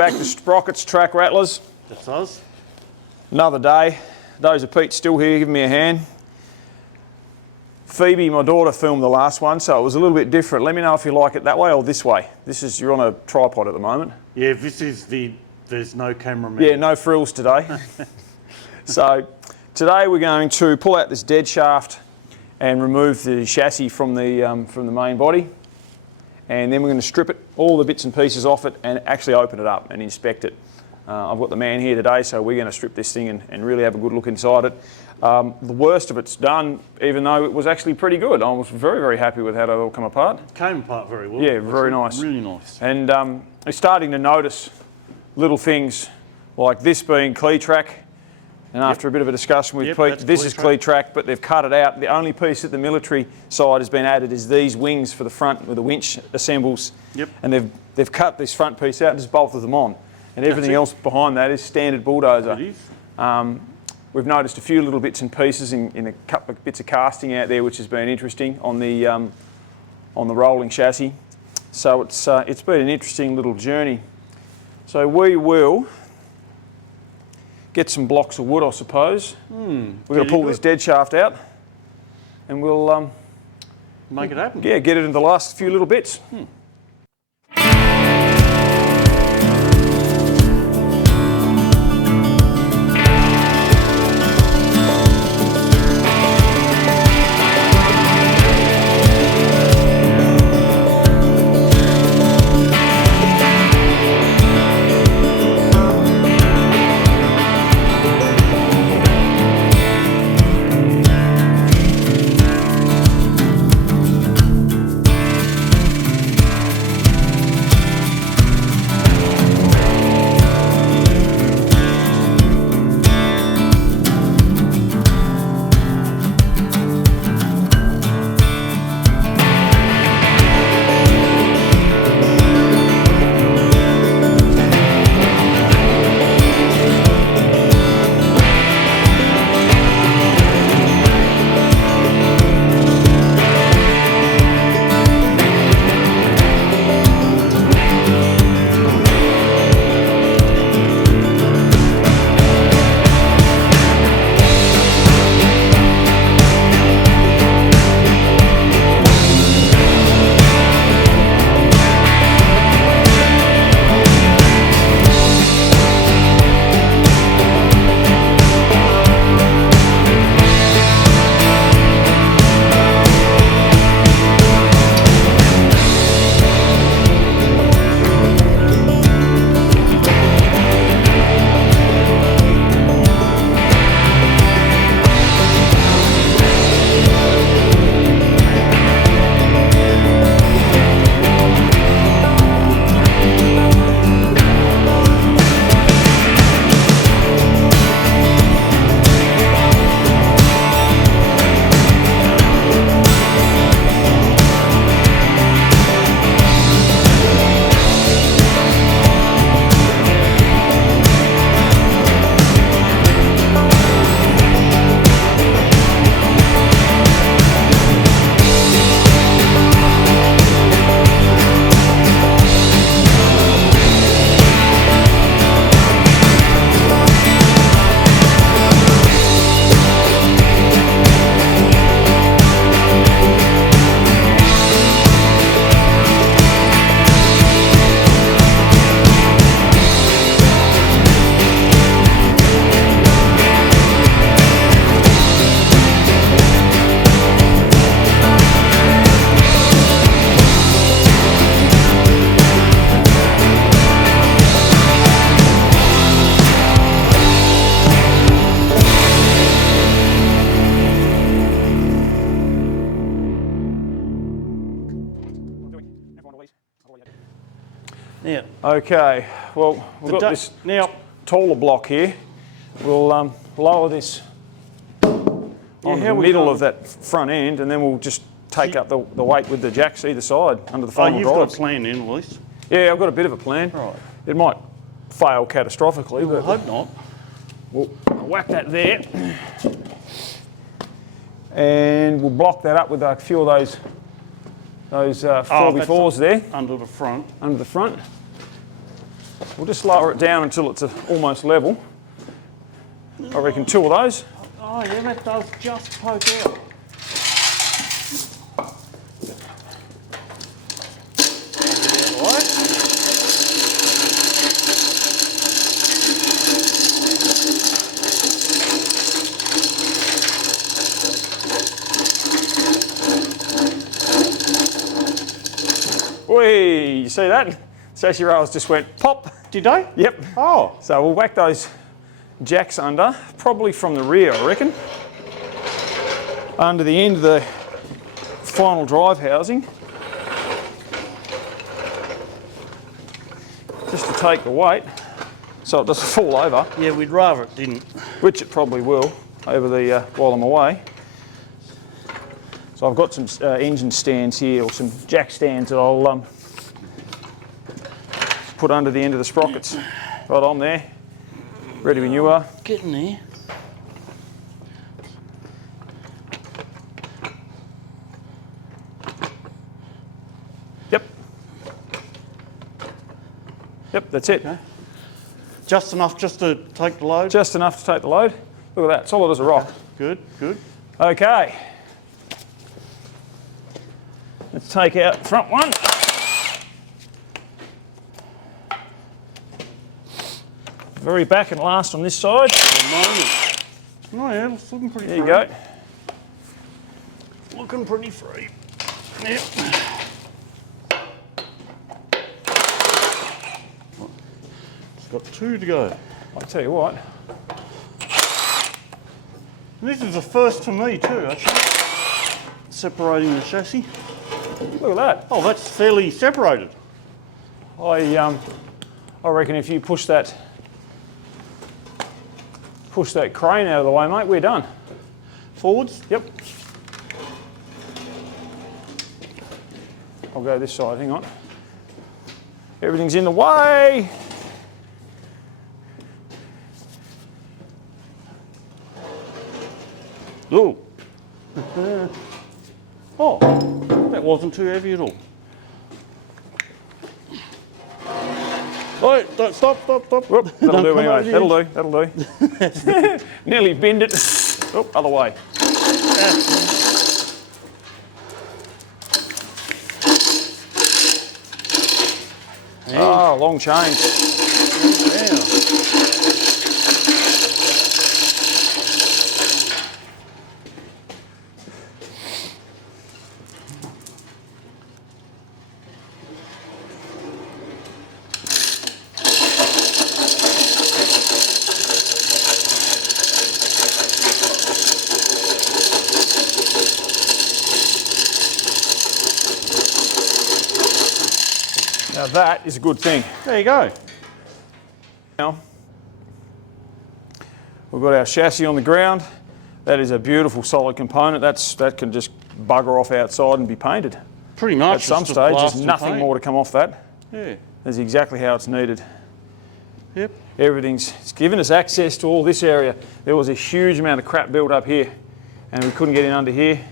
back to Sprockets Track Rattlers. That's us. Another day. Dozer Pete's still here giving me a hand. Phoebe, my daughter, filmed the last one, so it was a little bit different. Let me know if you like it that way or this way. You're on a tripod at the moment. Yeah, there's no cameraman. Yeah, no frills today. So today we're going to pull out this dead shaft and remove the chassis from the main body. And then we're going to strip it, all the bits and pieces off it, and actually open it up and inspect it. I've got the man here today, so we're going to strip this thing and really have a good look inside it. The worst of it's done, even though it was actually pretty good. I was very, very happy with how it all come apart. It came apart very well. Yeah, very nice. Really nice. And we're starting to notice little things like this being Cletrac. And after a bit of a discussion with Pete, this is Cletrac, but they've cut it out. The only piece that the military side has been added is these wings for the front where the winch assembles. Yep. And they've cut this front piece out and just bolted them on. And everything else behind that is standard bulldozer. It is. We've noticed a few little bits and pieces in a couple of bits of casting out there, which has been interesting on the rolling chassis. So it's been an interesting little journey. So we will get some blocks of wood, I suppose. We're going to pull this dead shaft out, and we'll make it happen. Yeah, get it in the last few little bits. Yeah. Okay, well, we've got this taller block here. We'll lower this on the middle of that front end, and then we'll just take up the weight with the jacks either side under the final drive. You've got a plan in, at least. Yeah, I've got a bit of a plan. Right. It might fail catastrophically, but I hope not. We'll whack that there. And we'll block that up with a few of those 4x4s there. Under the front. Under the front. We'll just lower it down until it's almost level. I reckon 2 of those. Oh yeah, that does just poke out. Whee! You see that? Chassis rails just went pop. Did they? Yep. Oh. So we'll whack those jacks under, probably from the rear, I reckon. Under the end of the final drive housing. Just to take the weight so it doesn't fall over. Yeah, we'd rather it didn't. Which it probably will over the while I'm away. So I've got some engine stands here, or some jack stands that I'll put under the end of the sprockets. Right on there, ready when you are. Getting there. Yep. Yep, that's it. Okay. Just enough just to take the load? Just enough to take the load. Look at that, solid as a rock. Good, good. Okay. Let's take out the front one. Very back and last on this side. Oh yeah, it's looking pretty free. There you go. Looking pretty free. Yep. It's got 2 to go. I'll tell you what. And this is the first for me too, actually. Separating the chassis. Look at that. Oh, that's fairly separated. I reckon if you push that crane out of the way, mate, we're done. Forwards? Yep. I'll go this side, hang on. Everything's in the way. Oh. Oh, that wasn't too heavy at all. Right, don't, stop. Whoop, that'll Don't do come anyway. over That'll do. Nearly binned it. Oh, other way. Oh, long chain. Now that is a good thing. There you go. Now, we've got our chassis on the ground. That is a beautiful solid component. That can just bugger off outside and be painted. Pretty much. At some just stage, there's blast nothing and more to come off that. Yeah. That's exactly how it's needed. Yep. It's given us access to all this area. There was a huge amount of crap built up here and we couldn't get in under here.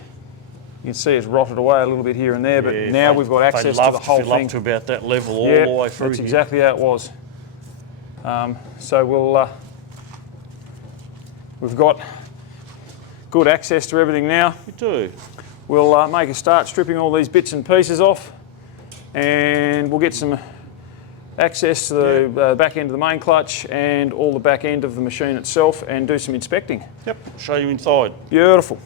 You can see it's rotted away a little bit here and there, but Yeah, now we've got access to the whole fill up thing. to about that level all Yeah, the way through that's here. exactly how it was. So we've got good access to everything now. You do. We'll make a start stripping all these bits and pieces off, and we'll get some access to the back end of the main clutch and all the back end of the machine itself, and do some inspecting. Yep. Show you inside. Beautiful.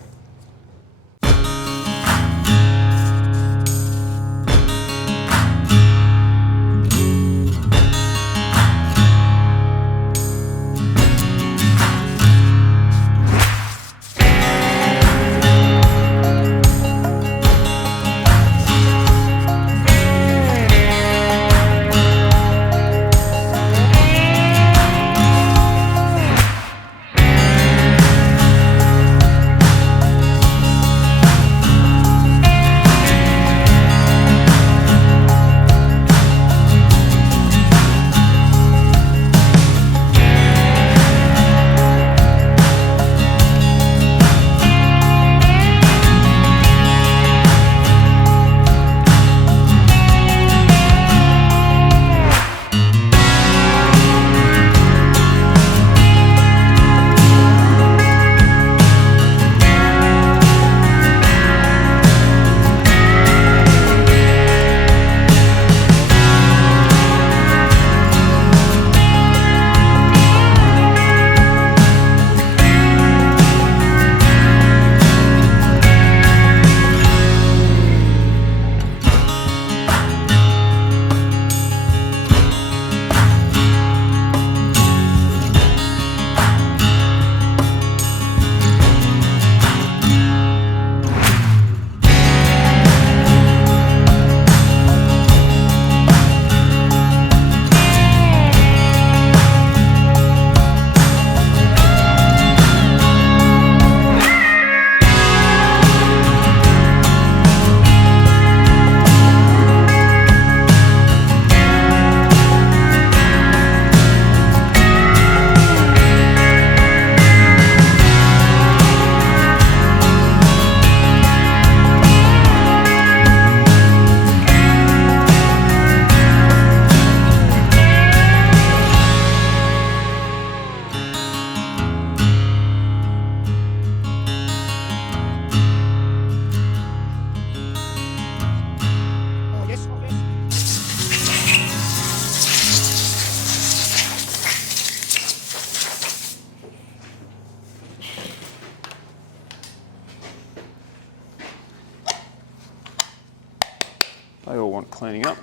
They all want cleaning up.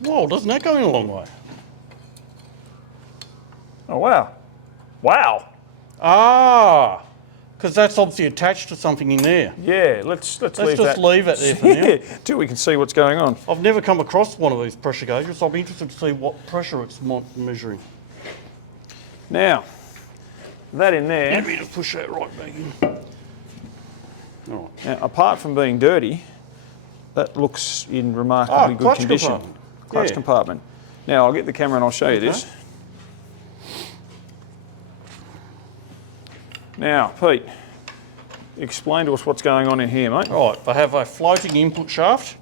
Whoa, doesn't that go in a long way? Oh wow. Wow. Ah, because that's obviously attached to something in there. Yeah, let's leave Let's that. just leave it there for now. Yeah, till we can see what's going on. I've never come across one of these pressure gauges, so I'll be interested to see what pressure it's measuring. Now, that in there. Let me just push that right back in. All right. Now, apart from being dirty, that looks in remarkably good clutch condition. compartment. Clutch Yeah. compartment. Now, I'll get the camera and I'll show you this. Now, Pete, explain to us what's going on in here, mate. Right, I have a floating input shaft.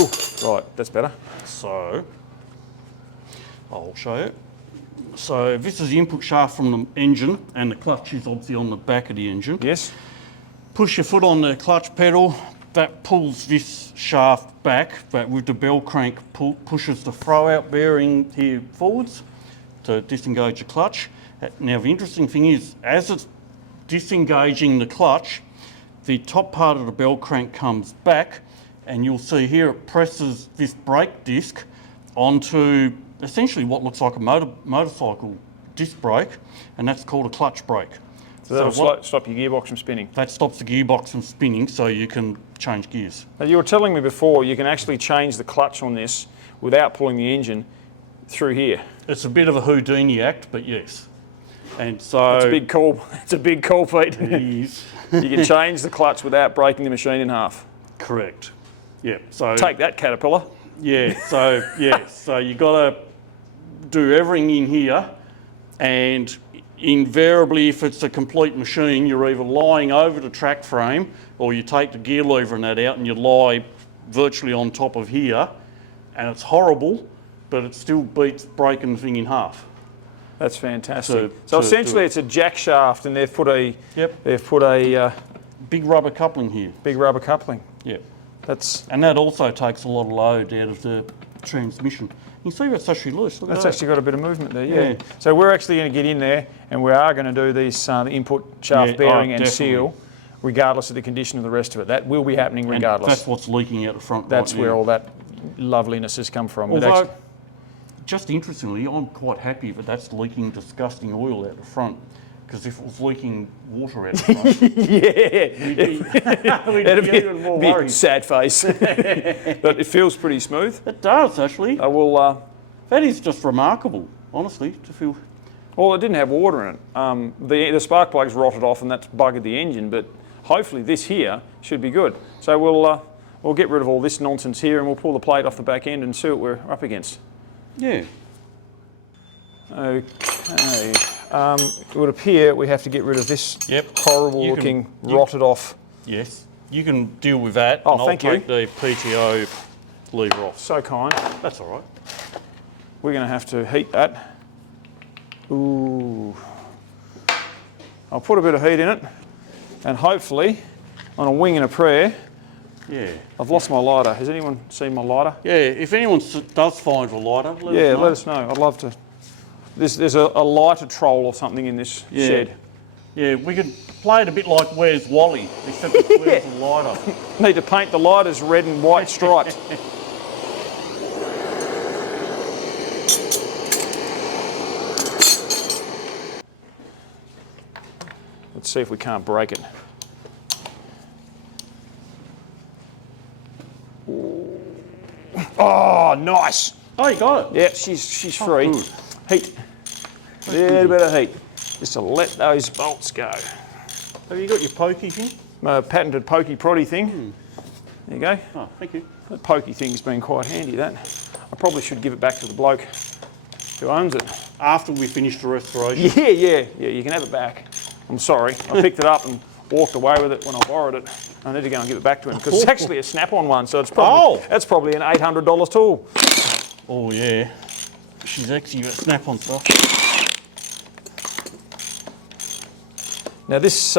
Ooh, right, that's better. So, I'll show you. So this is the input shaft from the engine, and the clutch is obviously on the back of the engine. Yes? Push your foot on the clutch pedal, that pulls this shaft back, but with the bell crank pushes the throw-out bearing here forwards to disengage the clutch. Now the interesting thing is, as it's disengaging the clutch, the top part of the bell crank comes back, and you'll see here it presses this brake disc onto essentially what looks like a motorcycle disc brake, and that's called a clutch brake. So that'll stop your gearbox from spinning. That stops the gearbox from spinning, so you can change gears. Now, you were telling me before you can actually change the clutch on this without pulling the engine through here. It's a bit of a Houdini act, but yes. And so It's a big call. It's a big call, Pete. it is. You can change the clutch without breaking the machine in half. Correct. Yeah. So Take that, Caterpillar. yeah. So yeah. So you got to do everything in here, and invariably, if it's a complete machine, you're either lying over the track frame, or you take the gear lever and that out, and you lie virtually on top of here, and it's horrible, but it still beats breaking the thing in half. That's fantastic. So to essentially, it's a jack shaft, and they've put a Big rubber coupling here. big rubber coupling. Yeah. That's And that also takes a lot of load out of the transmission. You see that's actually loose. Look at That's that. actually got a bit of movement there, yeah. Yeah. So we're actually going to get in there and we are going to do these the input shaft bearing and definitely. seal, regardless of the condition of the rest of it. That will be happening And regardless. that's what's leaking out the front. That's right where now. all that loveliness has come from. But Although, actually- just interestingly, I'm quite happy that that's leaking disgusting oil out the front. Because if it was leaking water out the front, yeah, we'd it'd be be even more a bit worried. sad face. But it feels pretty smooth. It does actually. I will. That is just remarkable, honestly, to feel. Well, it didn't have water in it. The spark plugs rotted off, and that's buggered the engine. But hopefully, this here should be good. So we'll get rid of all this nonsense here, and we'll pull the plate off the back end and see what we're up against. Yeah. Okay. It would appear we have to get rid of this horrible looking, rotted off. Yes. You can deal with that. Oh, and I'll thank you. take the PTO lever off. So kind. That's all right. We're going to have to heat that. Ooh. I'll put a bit of heat in it, and hopefully, on a wing and a prayer, Yeah. I've lost my lighter. Has anyone seen my lighter? Yeah. If anyone does find a lighter, let us know. Let us know. I'd love to. There's a lighter troll or something in this shed. Yeah, we could play it a bit like Where's Wally, except it's Where's the lighter. Need to paint the lighters red and white stripes. Let's see if we can't break it. Ooh. Oh, nice. Oh, you got it. Yeah, she's free. Good. Heat. A little bit of heat. Just to let those bolts go. Have you got your pokey thing? My patented pokey proddy thing. There you go. Oh, thank you. That pokey thing's been quite handy, that. I probably should give it back to the bloke who owns it. After we finish the restoration. Yeah, you can have it back. I'm sorry. I picked it up and walked away with it when I borrowed it. I need to go and give it back to him because it's actually a snap-on one, so it's probably, that's probably an $800 tool. Oh, yeah. She's actually got snap-on stuff. Now this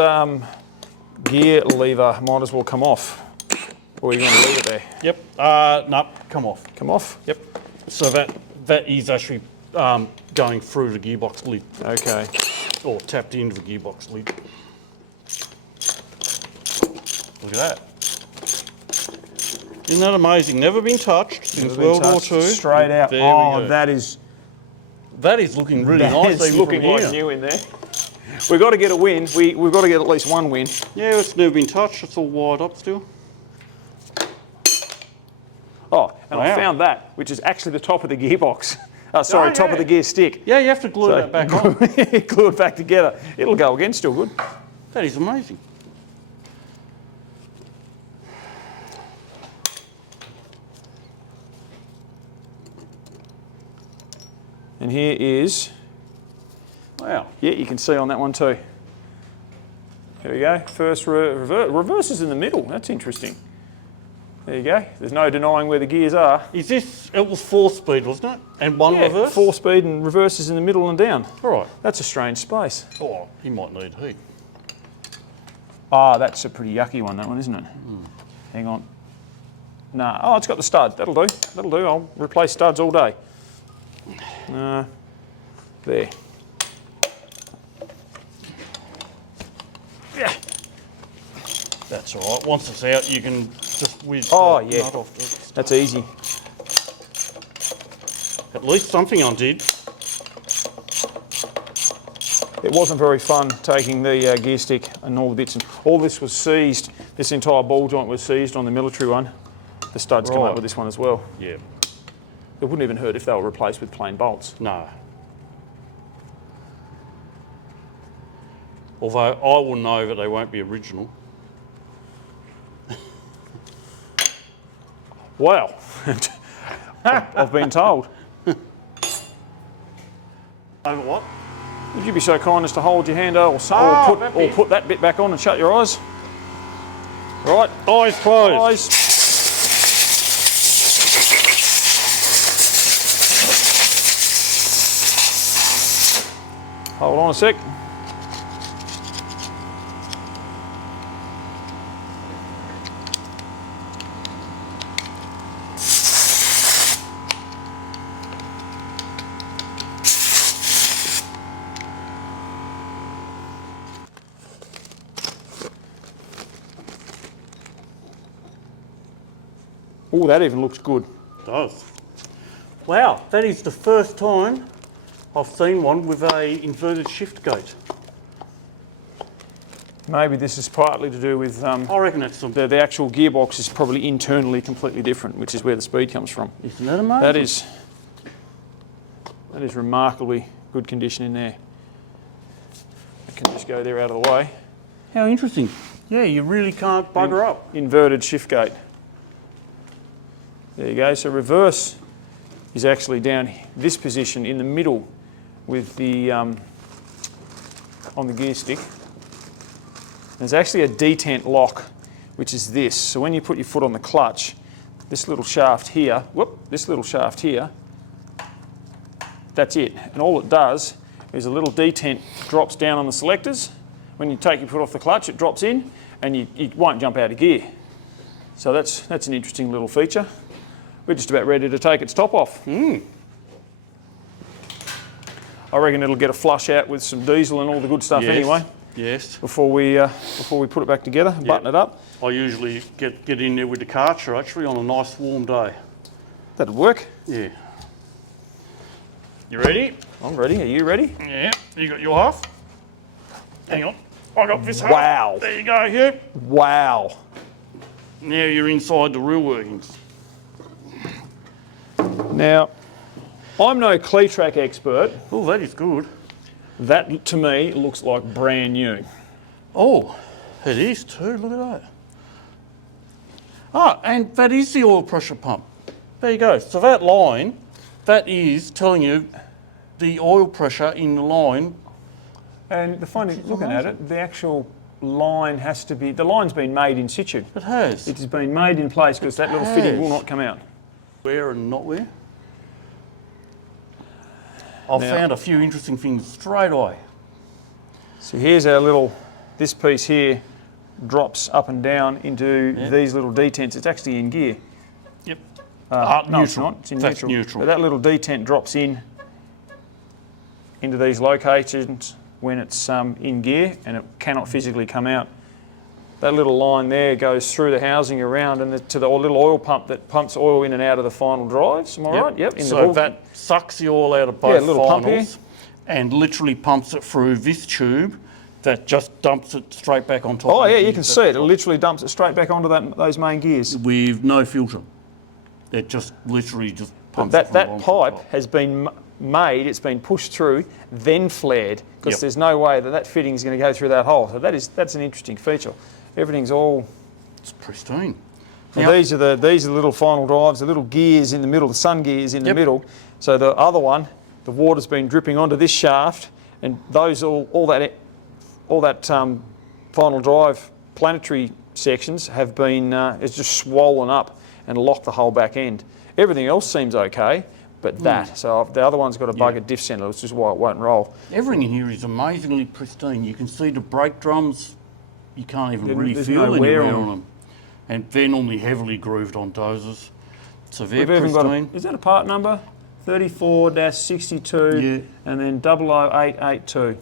gear lever might as well come off. Or are you going to leave it there? Yep. No, come off. Come off? Yep. So that is actually going through the gearbox lid, Okay. or tapped into the gearbox lid. Look at that. Isn't that amazing? Never been touched since World War II. Straight out. There we Oh, go. that is looking really that nice. is even looking from like here. new in there. We've got to get a win. We've got to get at least one win. Yeah, it's never been touched. It's all wired up still. Oh, and I Wow. found that, which is actually the top of the gearbox. Sorry, Oh, top yeah. of the gear stick. Yeah, you have to glue that back on. Glue it back together. It'll go again, still good. That is amazing. And here is, Wow. yeah, you can see on that one too. There we go. First reverse is in the middle. That's interesting. There you go. There's no denying where the gears are. Is this, it was 4-speed, wasn't it? And one Yeah, reverse? 4-speed and reverse is in the middle and down. All right. That's a strange space. Oh, he might need heat. Ah, that's a pretty yucky one, that one, isn't it? Hang on. Nah. Oh, it's got the stud. That'll do. That'll do. I'll replace studs all day. There. Yeah. That's all right. Once it's out, you can just whiz Oh, the yeah. nut off the That's easy. At least something undid. It wasn't very fun taking the gear stick and all the bits. And all this was seized. This entire ball joint was seized on the military one. The studs come Right. up with this one as well. Yeah. It wouldn't even hurt if they were replaced with plain bolts. No. Although I will know that they won't be original. Wow. I've been told. Over what? Would you be so kind as to hold your hand or that bit. put that bit back on and shut your eyes? Right. Eyes closed. Eyes. Hold on a sec. Oh, that even looks good. It does. Wow, that is the first time I've seen one with a inverted shift gate. Maybe this is partly to do with I reckon that's some. the actual gearbox is probably internally completely different, which is where the speed comes from. Isn't that amazing? That is remarkably good condition in there. I can just go there out of the way. How interesting. Yeah, you really can't bugger up. Inverted shift gate. There you go. So reverse is actually down this position in the middle with the on the gear stick. There's actually a detent lock, which is this. So when you put your foot on the clutch, this little shaft here, this little shaft here, that's it. And all it does is a little detent drops down on the selectors. When you take your foot off the clutch, it drops in and you won't jump out of gear. So that's an interesting little feature. We're just about ready to take its top off. I reckon it'll get a flush out with some diesel and all the good stuff anyway. Yes. Before we put it back together, button it up. I usually get in there with the Karcher actually on a nice warm day. That'd work. Yeah. You ready? I'm ready. Are you ready? Yeah. You got your half? Hang on. I got this half. Wow. There you go, Hugh. Wow. Now you're inside the real workings. Now, I'm no Cletrac expert. Oh, that is good. That to me looks like brand new. Oh, it is too. Look at that. Ah, and that is the oil pressure pump. There you go. So that line, that is telling you the oil pressure in the line. And the funny, looking at it, the actual line has to be, the line's been made in situ. It has. It has been made in place because that little fitting will not come out. Where and not where. I've found a few interesting things straight away. So here's our little, this piece here drops up and down into these little detents. It's actually in gear. Yep. No, neutral. it's not. It's in That's neutral. neutral. But that little detent drops in into these locations when it's in gear and it cannot physically come out. That little line there goes through the housing around and to the little oil pump that pumps oil in and out of the final drives. Am I right? Yep. So that sucks the oil out of both little pump here. finals and literally pumps it through this tube that just dumps it straight back on top. Oh yeah, you can see it. It literally dumps it straight back onto those main gears. With no filter. It just literally just pumps That it from the bottom to the pipe top. has been made, it's been pushed through, then flared, because there's no way that fitting is going to go through that hole. So that's an interesting feature. Everything's all... It's pristine. Now, these are the little final drives, the little gears in the middle, the sun gears in the middle. So the other one, the water's been dripping onto this shaft, and those all that final drive planetary sections have been it's just swollen up and locked the whole back end. Everything else seems okay, but so the other one's got a buggered diff centre, which is why it won't roll. Everything in here is amazingly pristine. You can see the brake drums. You can't even really there's feel no any wear wear on on them. And they're normally heavily grooved on Dozers. So they're We've even got pristine. is that a part number? 34-62 and then 00882.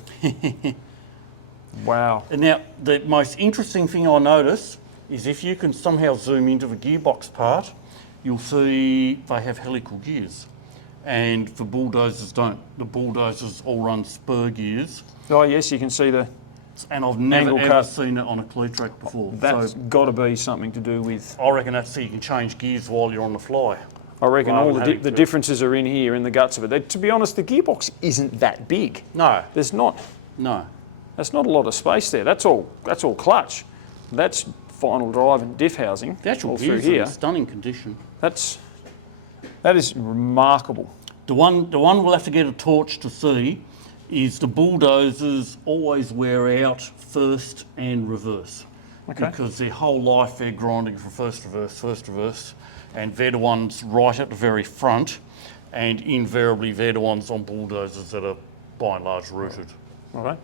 Wow. And now, the most interesting thing I notice is if you can somehow zoom into the gearbox part, you'll see they have helical gears. And the bulldozers don't. The bulldozers all run spur gears. Oh yes, you can see the... And I've never Angle ever cut. seen it on a Cletrac before. That's got to be something to do with... I reckon that's so you can change gears while you're on the fly. I reckon Rather all than the having to- differences are in here, in the guts of it. To be honest, the gearbox isn't that big. No, There's not. no. There's not a lot of space there. That's all clutch. That's final drive and diff housing. The actual all through gears are here. in stunning condition. That is remarkable. The one we'll have to get a torch to see is the bulldozers always wear out first and reverse. Okay. Because their whole life they're grinding for first reverse, and they're the ones right at the very front, and invariably they're the ones on bulldozers that are by and large rooted. All right,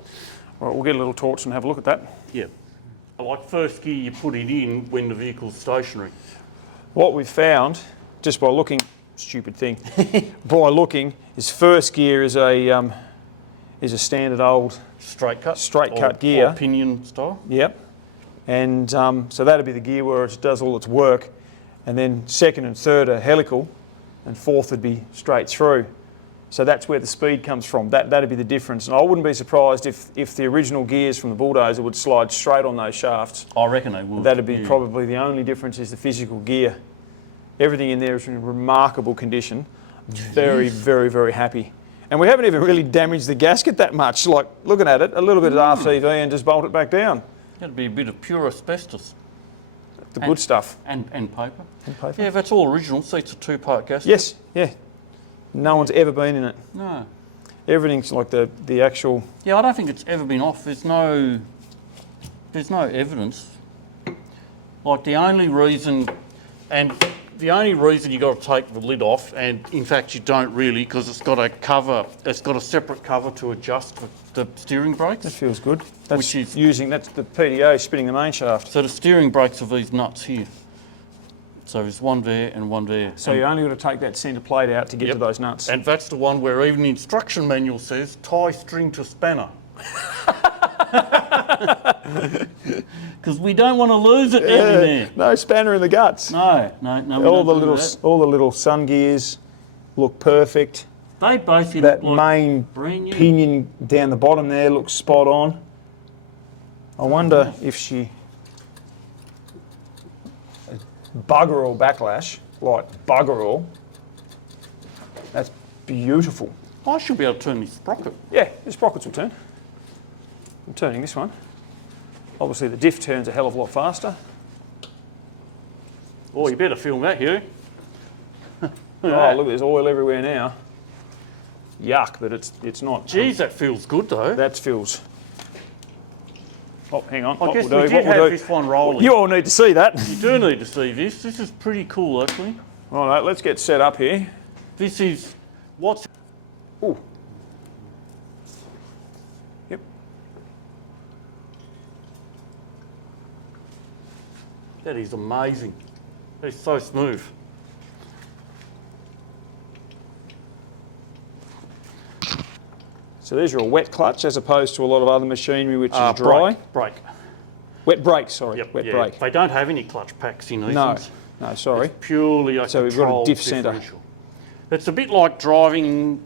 we'll get a little torch and have a look at that. Yeah. Like first gear you put it in when the vehicle's stationary. What we've found, just by looking, stupid thing, by looking, is first gear is a standard old Straight cut gear. or pinion style. Yep. And so that'd be the gear where it does all its work. And then second and third are helical, and fourth would be straight through. So that's where the speed comes from. That'd be the difference. And I wouldn't be surprised if the original gears from the bulldozer would slide straight on those shafts. I reckon they would. That'd be probably the only difference is the physical gear. Everything in there is in remarkable condition. Very, very, very happy. And we haven't even really damaged the gasket that much. Like looking at it, a little bit of RTV and just bolt it back down. That'd be a bit of pure asbestos. The good stuff. And paper. And paper. Yeah, that's all original. See, it's a two-part gasket. Yes, yeah. No one's ever been in it. No. Everything's like the actual... Yeah, I don't think it's ever been off. There's no evidence. Like the only reason you got to take the lid off, and in fact you don't really, because it's got a cover. It's got a separate cover to adjust the steering brakes. That feels good. That's Which is- that's the PDO spinning the main shaft. So the steering brakes are these nuts here. So there's one there and one there. So you only got to take that centre plate out to get to those nuts. And that's the one where even the instruction manual says tie string to spanner. Because we don't want to lose it down in there. No spanner in the guts. No. All the little sun gears look perfect. They basically That look like main brand new. pinion down the bottom there looks spot on. I wonder if she... Bugger all backlash, like bugger all. That's beautiful. I should be able to turn this sprocket. Yeah, the sprockets will turn. I'm turning this one. Obviously the diff turns a hell of a lot faster. Oh, you better film that, Hugh. Oh, look, there's oil everywhere now. Yuck, but it's not. Geez, that feels good though. That feels... Oh, hang on. I guess we did have this one rolling. You all need to see that. You do need to see this. This is pretty cool, actually. All right, let's get set up here. This is what's... Ooh. Yep. That is amazing. That is so smooth. So these are a wet clutch as opposed to a lot of other machinery which is dry. Brake. Wet brake, sorry. Yep, Wet yeah. brake. They don't have any clutch packs in these ones. No, sorry. It's purely a So we've got a control diff centre. differential. It's a bit like driving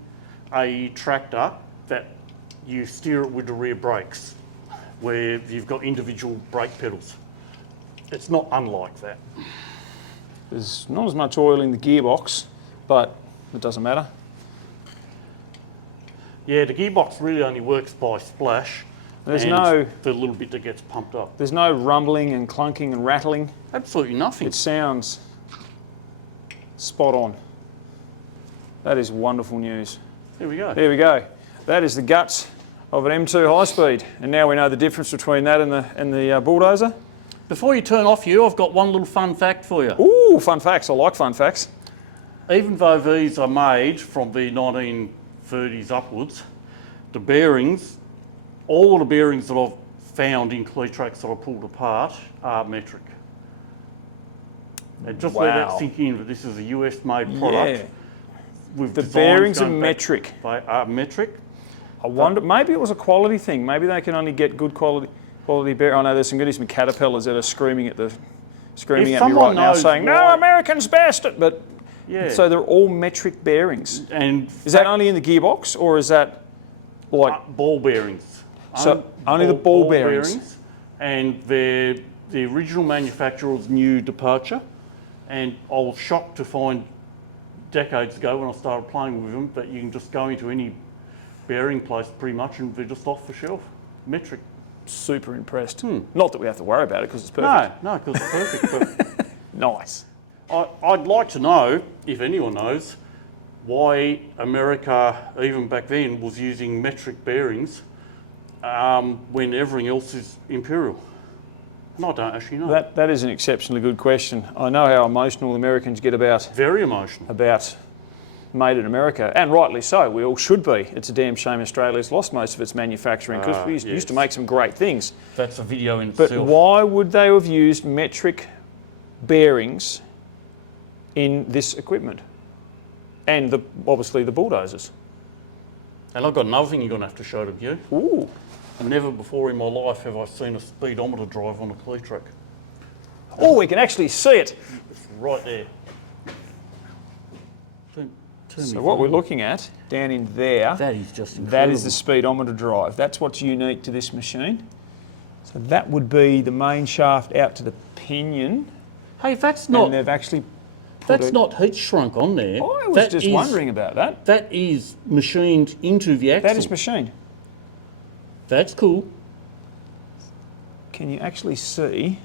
a tractor that you steer it with the rear brakes, where you've got individual brake pedals. It's not unlike that. There's not as much oil in the gearbox, but it doesn't matter. Yeah, the gearbox really only works by splash. There's and no, the little bit that gets pumped up. there's no rumbling and clunking and rattling. Absolutely nothing. It sounds spot on. That is wonderful news. There we go. There we go. That is the guts of an M2 high speed, and now we know the difference between that and the bulldozer. Before you turn off, I've got one little fun fact for you. Ooh, fun facts. I like fun facts. Even though these are made from the 1930s upwards, the bearings, all the bearings that I've found in Cletracs that I pulled apart are metric. And just let that sink in that this is a US made product. Yeah. The bearings are metric. They are metric. I wonder, maybe it was a quality thing. Maybe they can only get good quality bearing. I know there's some goodies from Caterpillars that are screaming at me right now, saying, "No, American's best." But yeah. so they're all metric bearings. And is that only in the gearbox, or is that like ball bearings? So only the ball bearings. And they're the original manufacturer's new departure. And I was shocked to find decades ago when I started playing with them that you can just go into any bearing place pretty much and they're just off the shelf. Metric. Super impressed. Not that we have to worry about it because it's perfect. No, because it's perfect. But nice. I'd like to know, if anyone knows, why America, even back then, was using metric bearings when everything else is imperial. And I don't actually know. That is an exceptionally good question. I know how emotional Americans get about... Very emotional. ...about made in America, and rightly so. We all should be. It's a damn shame Australia's lost most of its manufacturing because we used to make some great things. That's a video in itself. But why would they have used metric bearings in this equipment? And obviously the bulldozers. And I've got another thing you're going to have to show to you. Ooh. Never before in my life have I seen a speedometer drive on a Cletrac. Oh, we can actually see it. It's right there. So what we're looking at down in there, that is just incredible. That is the speedometer drive. That's what's unique to this machine. So that would be the main shaft out to the pinion. Hey, that's not... And they've actually... That's not heat shrunk on there. I was just wondering about that. That is machined into the axle. That is machined. That's cool. Can you actually see?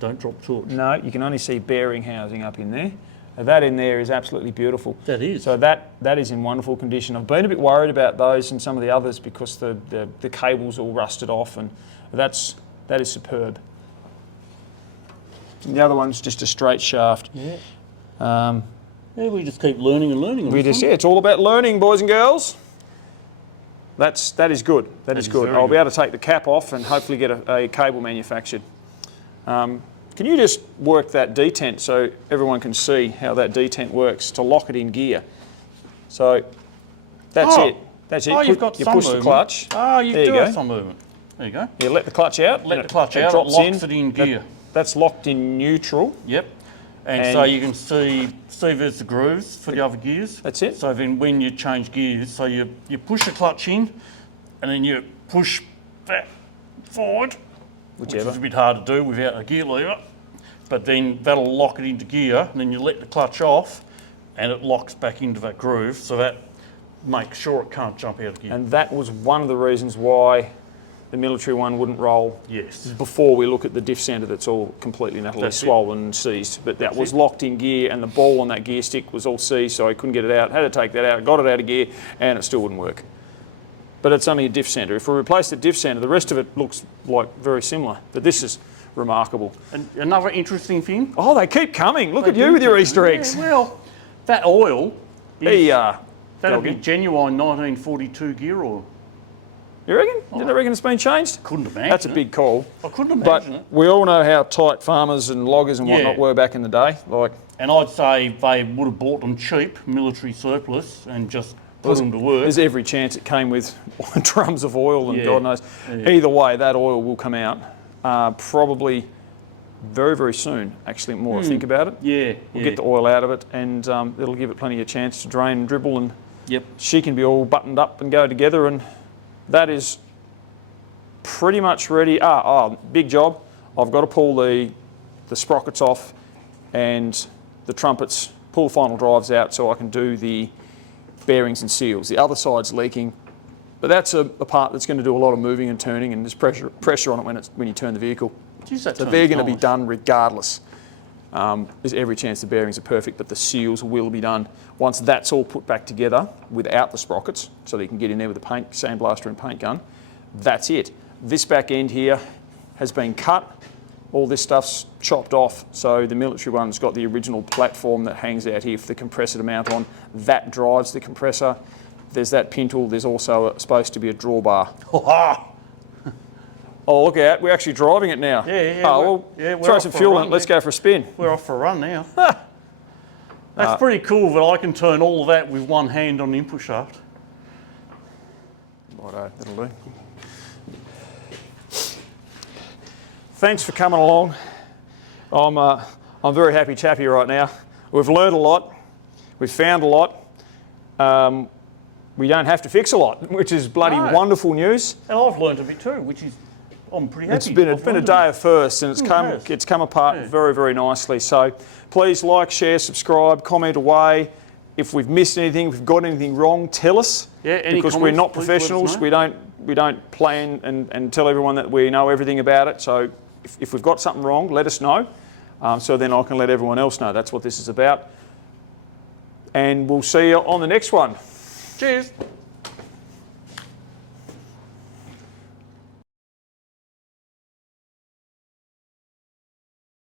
Don't drop torch. No, you can only see bearing housing up in there. That in there is absolutely beautiful. That is. So that is in wonderful condition. I've been a bit worried about those and some of the others because the cables all rusted off, and that is superb. And the other one's just a straight shaft. Yeah. Yeah, we just keep learning and learning. It's all about learning, boys and girls. That is good. That is good. I'll be able to take the cap off and hopefully get a cable manufactured. Can you just work that detent so everyone can see how that detent works to lock it in gear? So that's it. That's it. Oh, you push the clutch. Oh, you do have some movement. There you go. Yeah, let the clutch out. Let the clutch out. It locks it in gear. That's locked in neutral. Yep. And so you can see there's the grooves for the other gears. That's it. So then when you change gears, so you push the clutch in and then you push that forward, which is a bit hard to do without a gear lever. But then that'll lock it into gear, and then you let the clutch off and it locks back into that groove, so that makes sure it can't jump out of gear. And that was one of the reasons why the military one wouldn't roll before we look at the diff centre that's all completely and utterly swollen and seized. But that was locked in gear, and the ball on that gear stick was all seized, so I couldn't get it out. Had to take that out, got it out of gear, and it still wouldn't work. But it's only a diff centre. If we replace the diff centre, the rest of it looks like very similar. But this is remarkable. And another interesting thing. Oh, they keep coming. Look at you with your Easter eggs. Yeah, well, that oil is, that'll be Doggy. genuine 1942 gear oil. You reckon? Did I reckon it's been changed? Couldn't imagine. That's a big call. I couldn't imagine it. But we all know how tight farmers and loggers and whatnot were back in the day. And I'd say they would have bought them cheap, military surplus, and just put them to work. There's every chance it came with drums of oil and Yeah. God knows. Yeah. Either way, that oil will come out probably very, very soon, actually, the more I think about it. Yeah. We'll get the oil out of it, and it'll give it plenty of chance to drain and dribble, and Yep. she can be all buttoned up and go together, and that is pretty much ready. Big job. I've got to pull the sprockets off and the trumpets, pull the final drives out so I can do the bearings and seals. The other side's leaking, but that's a part that's going to do a lot of moving and turning, and there's pressure on it when you turn the vehicle. Geez, that So turns they're going to be nice. done regardless. There's every chance the bearings are perfect, but the seals will be done. Once that's all put back together without the sprockets, so that you can get in there with a sandblaster and paint gun, that's it. This back end here has been cut. All this stuff's chopped off. So the military one's got the original platform that hangs out here for the compressor to mount on. That drives the compressor. There's that pintle. There's also supposed to be a drawbar. Oh, look out, we're actually driving it now. Yeah. Oh, we're throw off some for a fuel in run, it, let's yeah. go for a spin. We're off for a run now. That's pretty cool that I can turn all of that with one hand on the input shaft. Righto, that'll do. Thanks for coming along. I'm a very happy chappy right now. We've learned a lot. We've found a lot. We don't have to fix a lot, which is bloody wonderful news. And I've learned a bit too, which is, I'm pretty happy. It's been a day of firsts, and it's come apart very, very nicely. So please like, share, subscribe, comment away. If we've missed anything, if we've got anything wrong, tell us. Yeah, any because we're comments, not please let us professionals. know. We don't plan and tell everyone that we know everything about it. So if we've got something wrong, let us know. So then I can let everyone else know. That's what this is about. And we'll see you on the next one. Cheers.